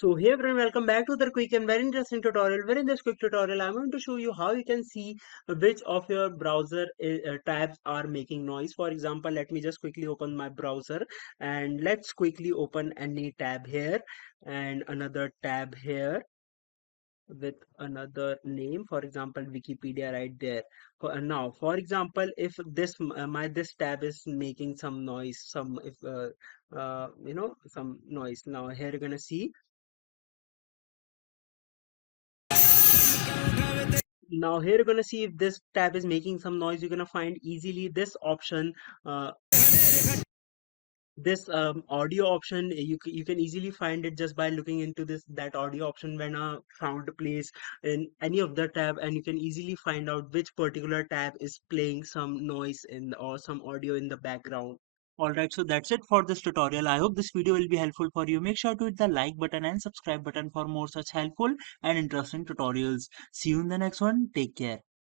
So hey everyone, welcome back to the quick and very interesting tutorial. Where in this quick tutorial, I'm going to show you how you can see which of your browser tabs are making noise. For example, let me just quickly open my browser and let's quickly open any tab here and another tab here with another name, for example Wikipedia right there. Now for example, if this tab is making some noise, some if some noise, now here you're gonna see. Now here you're gonna see if this tab is making some noise. You're gonna find easily this option, uh, this audio option. You can easily find it just by looking into this that audio option when a sound plays in any of the tab, and you can easily find out which particular tab is playing some noise in or some audio in the background. Alright, so that's it for this tutorial. I hope this video will be helpful for you. Make sure to hit the like button and subscribe button for more such helpful and interesting tutorials. See you in the next one. Take care.